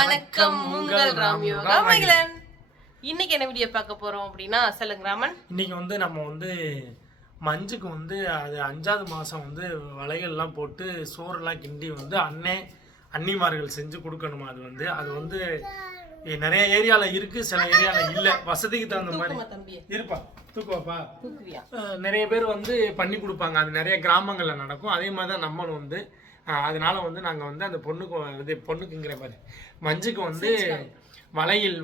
வணக்கம் உங்கள் ராம்யோகா மகிழன். இன்னைக்கு என்ன வீடியோ பார்க்க போறோம் அப்படின்னா சொல்லுங்க ராமன். இன்னைக்கு நம்ம மஞ்சுக்கு அது 5வது மாசம் வளைகள்லாம் போட்டு சோறுலாம் கிண்டி அன்னிமார்கள் செஞ்சு கொடுக்கணுமா. அது நிறைய ஏரியால இருக்கு, சில ஏரியால இல்ல. வசதிக்கு தகுந்த மாதிரி இருப்பா தூக்குவாப்பா. நிறைய பேர் பண்ணி கொடுப்பாங்க. அது நிறைய கிராமங்கள்ல நடக்கும். அதே மாதிரி தான் நம்மளும் அதனால நாங்க அந்த பொண்ணுக்குங்கிற மாதிரி மஞ்சுக்கு வளையல்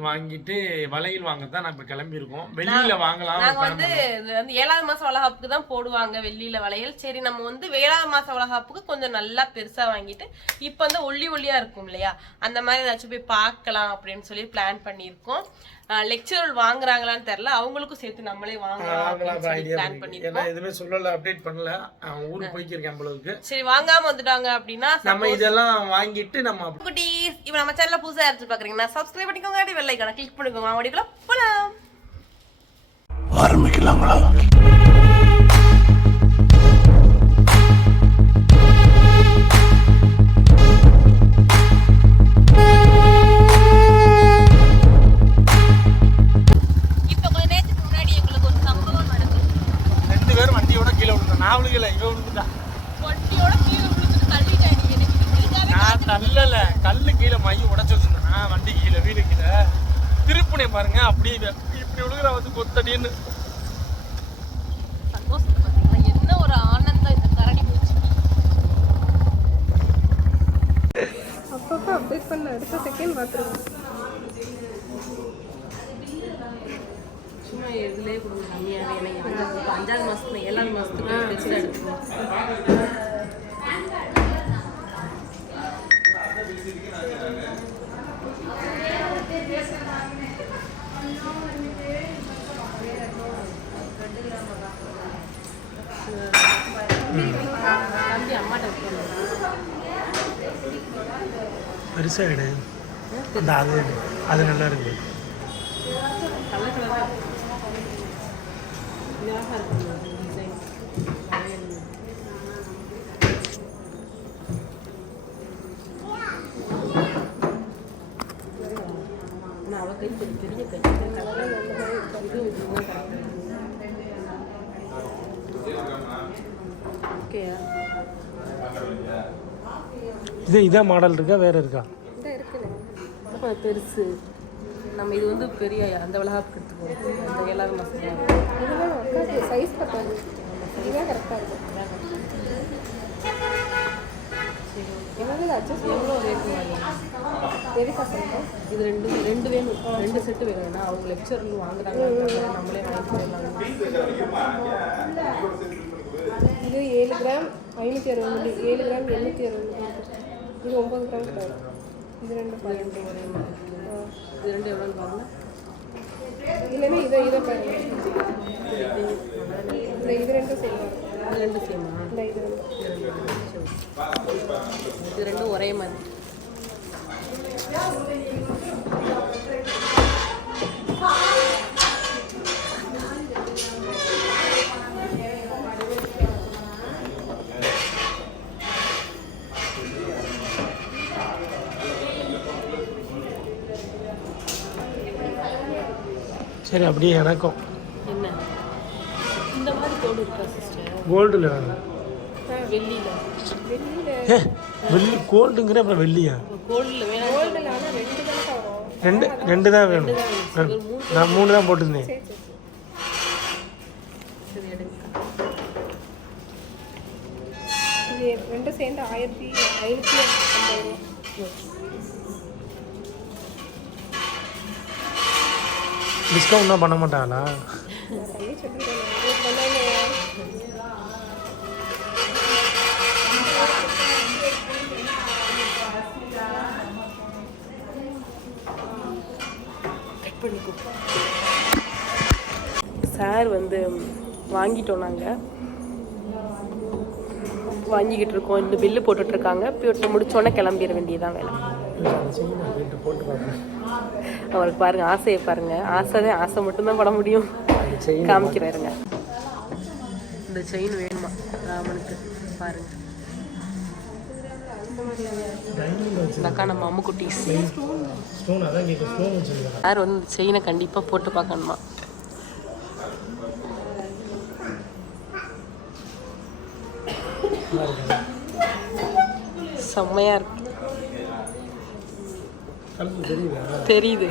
வாங்கத்தான் நான் இப்ப கிளம்பி இருக்கோம். வெள்ளியில வாங்கலாம். நாங்க 7வது மாசம் வளகாப்புக்கு தான் போடுவாங்க வெள்ளியில வளையல். சரி, நம்ம 7வது மாசம் வளகாப்புக்கு கொஞ்சம் நல்லா பெருசா வாங்கிட்டு இப்ப ஒல்லியா இருக்கும் இல்லையா, அந்த மாதிரி ஏதாச்சும் போய் பார்க்கலாம் அப்படின்னு சொல்லி பிளான் பண்ணியிருக்கோம். லெக்சரல் வாங்குறாங்களான்னு தெரியல, அவங்களுக்கும் சேர்த்து நம்மளே வாங்கலாம் பிளான் பண்ணிருக்கோம். எதுவுமே சொல்லல, அப்டேட் பண்ணல. ஊருக்கு போய்க்கிருக்கேன் போலருக்கு. சரி, வாங்காம வந்துட்டாங்க அப்படின்னா நம்ம இதெல்லாம் வாங்கிட்டு நம்ம குட்டீஸ் இப்ப நம்ம சேனல்ல புதுசா யாராச்சும் பாக்குறீங்கன்னா சப்ஸ்கிரைப் பண்ணிக்கோங்க, பெல் ஐகானை கிளிக் பண்ணிக்கோங்க. வாடிக்கலாம் போலாம். ஆரம்பிக்கலாங்களா? கல்லு கீழே மைய உடைச்சு வச்சிருந்தா வண்டி கீழே வீடு கீழே திருப்புனே பாருங்க. அப்படி இப்படி விழுகிற கொத்தடின்னு என்ன ஒரு ஆனந்தம் இந்த கரடி போச்சு. அப்பப்போ அப்டேட் பண்ண அடுத்த செகண்ட் பார்த்துருவோம். சும்மா இதுலேயே கொடுங்க கம்மியாகவே. 5வது மாசத்துல 7வது மாசத்துக்கு பெருசாக எடுத்துக்கணும். பெருசா எடு. அது நல்லா இருக்கு. இதான் மாடல் இருக்கா, வேற இருக்கா? பெருசு நம்ம இது பெரிய அந்த வளகாப்புக்கு எடுத்துக்கோம். அந்த 7வது மாசம் சைஸ் பத்தாது, இதுதான் கரெக்டாக இருக்கும். எவ்வளோ ரேட்டு இது ரெண்டு வேணும், 2 செட்டு வேணும். ஏன்னா அவங்க லெக்சரில் வாங்குறாங்க, நம்மளே வாங்கிக்கலாம். இது 7 கிராம் 560 மில்லி, 7 கிராம் 860 இது 9 கிராம் கிடையாது. இது 2 ஒரே மாதிரி. இது 2 எவ்வளோன்னு பாருங்க. இல்லைன்னா இதை பாருங்க. இது 2 செய்யலாம். இது 2 சேமா? இல்லை, இது 2 ஒரே மாதிரி. சரி, அப்படியே எனக்கும் என்ன இந்த மாதிரி கோல்டு இருக்கா சிஸ்டர்? கோல்டுல வேணும். வெள்ளி கோல்டுங்கிற அப்புறம் வெள்ளியா? கோல்டுல வேணும். கோல்டுல ஆனா 2 தான வரும். 2 தான் வேணும். நான் 3 தான் போட்டுருந்தேன். சரி எடுங்க. இது 2 சேர்ந்து 1550. டிஸ்கவுண்ட்லாம் பண்ண மாட்டாங்களா? சார் வாங்கிட்டோம். நாங்கள் வாங்கிக்கிட்டு இருக்கோம். இந்த பில்லு போட்டுட்ருக்காங்க. போட்டு முடிச்சோன்னே கிளம்பிட வேண்டியதான் வேலை. அவருக்கு பாருங்க, ஆசையை பாருங்க. ஆசை மட்டும்தான் பட முடியும். காமிக்கிறாருங்க. இந்த செயின் வேணுமா ராமனுக்கு பாருங்க. டைமண்ட் அக்கா நம்ம அம்மு குட்டீஸ் ஸ்டோன் அதான் கேட்க ஸ்டோன் வச்சுருக்காங்க. யார் வந்து செயினை கண்டிப்பாக போட்டு பார்க்கணுமா. செம்மையா இருக்கு. தெரியுது,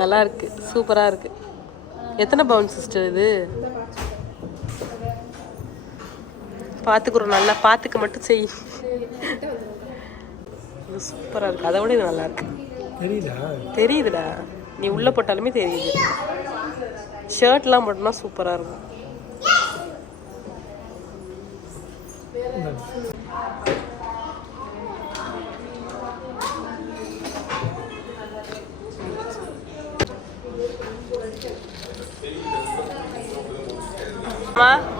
நல்லா இருக்கு, சூப்பராக இருக்கு. எத்தனை பவுன் சிஸ்டர் இது? பார்த்துக்குறோம், நல்லா பார்த்துக்க மட்டும் செய். இது சூப்பராக இருக்கு, அதை விட இது நல்லா இருக்கு. தெரியுதுடா, நீ உள்ளே போட்டாலுமே தெரியுது. ஷர்ட்லாம் போட்டோம்னா சூப்பராக இருக்கும்.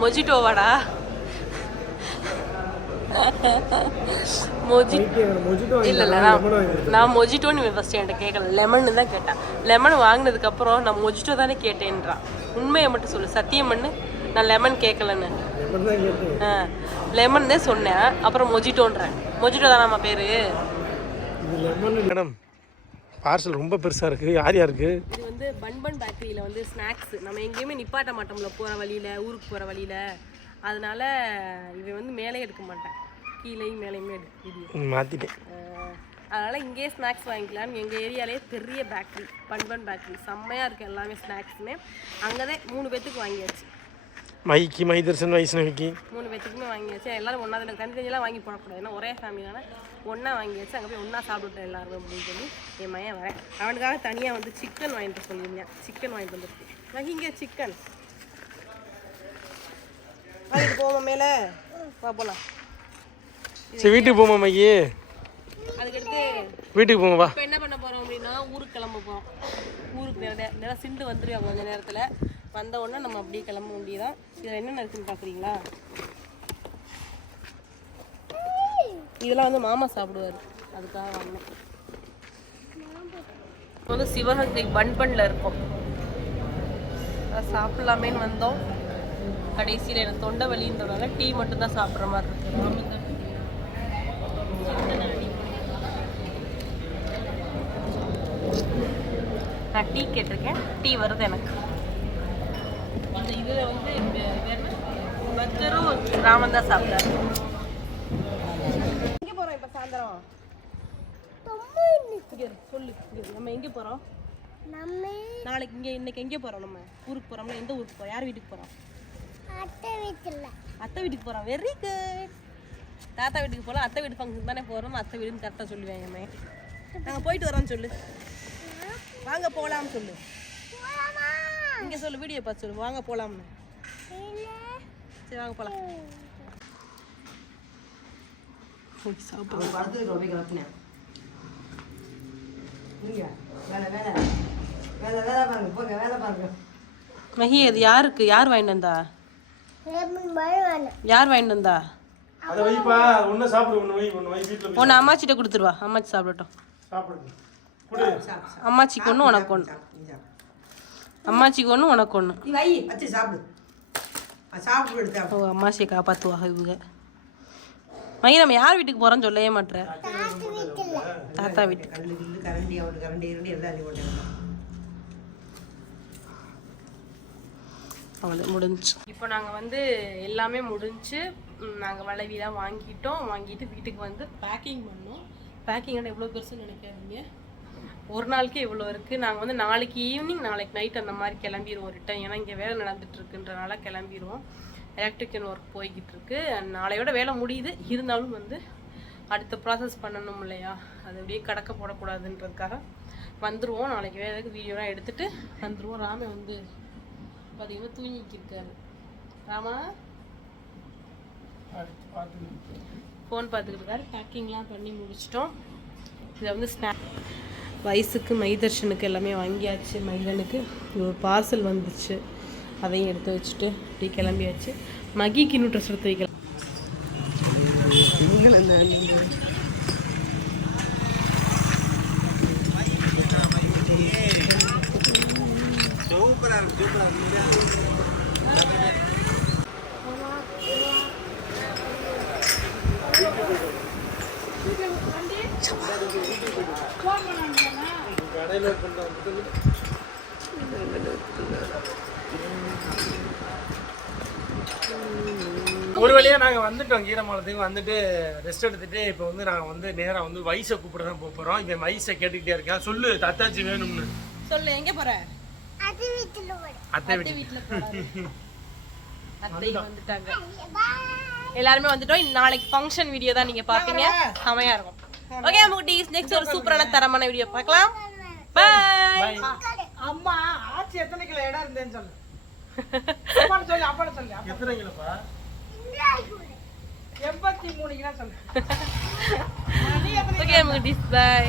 மொஜிட்டோவாடா? இல்லை, நான் மொஜிட்டோன்னு ஃபஸ்ட்டு என்கிட்ட கேட்கல, லெமன்னு தான் கேட்டேன். லெமன் வாங்கினதுக்கப்புறம் நான் மொஜிட்டோ தானே கேட்டேன்றான். உண்மையை மட்டும் சொல்லு, சத்தியம் பண்ணு, நான் லெமன் கேட்கலன்னு. லெமன் தான் சொன்னேன், அப்புறம் மொஜிட்டோன்றேன். மொஜிட்டோ தானாம்மா பேர்? மேடம் பார்சல் ரொம்ப பெருசாக இருக்குது. யார் யாருக்கு? இது வந்து பன்பன் பேக்கரியில் வந்து ஸ்நாக்ஸ். நம்ம எங்கேயுமே நிப்பாட்ட மாட்டோம்ல போகிற வழியில், ஊருக்கு போகிற வழியில். அதனால இவன் வந்து மேலே எடுக்க மாட்டேன், கீழேயும் மேலேயுமே எடுக்க மாற்றிட்டேன். அதனால் இங்கேயே ஸ்நாக்ஸ் வாங்கிக்கலான்னு எங்கள் ஏரியாலே பெரிய பேக்கரி, பன்பன் பேக்கரி. செம்மையாக இருக்குது எல்லாமே ஸ்நாக்ஸுமே. அங்கே தான் 3 பேர்த்துக்கு வாங்கியாச்சு. மைக்கு, மைதர்சன், வைஷ்ணவிக்கு 3 பேர்த்துக்குமே வாங்கியாச்சு. எல்லோரும் ஒன்றா தான், தனித்தனியெல்லாம் வாங்கி போடக்கூடாது, ஏன்னா ஒரே ஃபேமிலினால ஒன்றா வாங்கியாச்சு. அங்கே போய் ஒன்றா சாப்பிட்டுட்டேன் எல்லாரும் அப்படின்னு சொல்லி என் மையன் வரேன். அவனுக்காக தனியாக வந்து சிக்கன் வாங்கிட்டு சொல்லியிருந்தேன். சிக்கன் வாங்கிட்டு வந்துருக்கு. வாங்கிங்க சிக்கன் வாங்கிட்டு போவோம் மேலே. போகலாம். சரி, வீட்டுக்கு போமா மைக்கி. அதுக்கடுத்து வீட்டுக்கு போமா. வா. இப்போ என்ன பண்ண போகிறோம் அப்படின்னா, ஊருக்கு கிளம்ப போகிறோம். ஊருக்கு நேரம் சிண்டு வந்துடுவாங்க கொஞ்சம் நேரத்தில். வந்த உடனே நம்ம அப்படியே கிளம்ப வேண்டியதான். இதில் என்னென்ன இருக்குன்னு பார்க்குறீங்களா? இதெல்லாம் வந்து மாமா சாப்பிடுவார், அதுக்காக வாங்கினோம். இப்போ வந்து சிவகங்கை பன்பனில் இருக்கோம். சாப்பிட்லாமேன்னு வந்தோம். கடைசியில் எனக்கு தொண்டை வலின்றதுனால டீ மட்டும் தான் சாப்பிட்ற மாதிரி இருக்கு. நான் டீ கேட்டிருக்கேன், டீ வருது எனக்கு. இந்த இதில் வந்து பர்கரும் ராமன் தான் சாப்பிட்டாரு. எங்கே போகிறோம் இப்போ சாயந்தரம்? சொல்லு, நம்ம எங்கே போகிறோம்? நாளைக்கு இன்னைக்கு எங்கே போகிறோம்? நம்ம ஊருக்கு போகிறோம்னா எந்த ஊருக்கு போகிறோம்? யார் வீட்டுக்கு போகிறோம்? அத்தை வீட்டுக்கு போகிறோம். Very good. தாத்தா வீட்டுக்கு போகலாம். அத்தை வீட்டு ஃபங்க்ஷன் தானே போகிறோம். அத்தை வீடுன்னு கரெக்டாக சொல்லுவேன். நாங்கள் போயிட்டு வரோன்னு சொல்லு. வாங்க போகலாம்னு சொல்லு. இங்கே சொல்லு, வீடியோ பார்த்து சொல்லு. வாங்க போகலாம்னு. சரி வாங்க போகலாம். மஹி, அது யாருக்கு? யார் வாங்கிட்டு வந்தா? யார் வாங்கிட்டு வந்தா? ஒன்று அம்மாச்சிட்ட கொடுத்துருவா. அம்மாச்சி சாப்பிடட்டும். அம்மாச்சிக்கு ஒன்று, உனக்கு ஒன்று. அம்மாச்சிக்கு ஒன்று, உனக்கு ஒன்று. ஓ, அம்மாச்சியை காப்பாற்றுவாங்க இவங்க. மகி, நம்ம யார் வீட்டுக்கு போகிறோன்னு சொல்லவே மாட்டேற. தாத்தா வீட்டுக்கு. அவ்வளோ முடிஞ்சு. இப்போ நாங்கள் வந்து எல்லாமே முடிஞ்சு நாங்கள் வளவிலாம் வாங்கிட்டு வீட்டுக்கு வந்து பேக்கிங் பண்ணோம். பேக்கிங்கோட எவ்வளோ பெருசுன்னு நினைக்காதீங்க. ஒரு நாளைக்கு இவ்வளோ இருக்குது. நாங்கள் வந்து நாளைக்கு ஈவினிங், நாளைக்கு நைட் அந்த மாதிரி கிளம்பிடுவோம் ரிட்டன். ஏன்னா இங்கே வேலை நடந்துட்டுருக்குன்றனால கிளம்பிடுவோம். எலக்ட்ரிக்கல் ஒர்க் போய்கிட்டு இருக்கு. நாளையோட வேலை முடியுது. இருந்தாலும் வந்து அடுத்த ப்ராசஸ் பண்ணணும் இல்லையா, அது அப்படியே கடக்க போடக்கூடாதுன்றதுக்காக வந்துடுவோம். நாளைக்கு வேலைக்கு வீடியோலாம் எடுத்துகிட்டு வந்துடுவோம். ராமே வந்து பார்த்தீங்கன்னா தூங்கிக்கிருக்காரு. ராமா ஃபோன் பார்த்துக்கிட்டு இருக்காரு. பேக்கிங்லாம் பண்ணி முடிச்சிட்டோம். இதை வந்து வயசுக்கு மைதர்ஷனுக்கு எல்லாமே வாங்கியாச்சு. மைதனுக்கு ஒரு பார்சல் வந்துச்சு, அதையும் எடுத்து வச்சுட்டு இப்படி கிளம்பியாச்சு. மகிக்கு இன்னும் ட்ரெஸ் எடுத்து வைக்கலாம். ஒரு வழியா நாங்க வந்துட்டோம் கீரமாலத்துக்கு. வந்துட்டு ரெஸ்ட் எடுத்துட்டு இப்போ வந்து நாங்க வந்து நேரா வந்து வயசை கூப்பிட தான் போறோம். இவன் வயசை கேட்டுக்கிட்டே இருக்கேன். சொல்லு தத்தாச்சி வேணும்னு சொல்லு. எங்க போற? அத்தை வீட்டுல அத்தை வந்துட்டாங்க. எல்லாருமே வந்துட்டோம். நாளைக்கு ஃபங்க்ஷன் வீடியோ தான் நீங்க பாப்பீங்க. செமையா இருக்கும். ஓகே அம்முட்டீஸ், நெக்ஸ்ட் ஒரு சூப்பரான தரமான வீடியோ பார்க்கலாம். பை. அம்மா ஆச்சி எத்தனை கிலோ இடம் இருந்தேன்னு சொல்லு. அப்பா சொல்லு. எத்தனை கிலோப்பா? 83 கிலோ சொல்லு. ஓகே அம்முட்டீஸ், பை.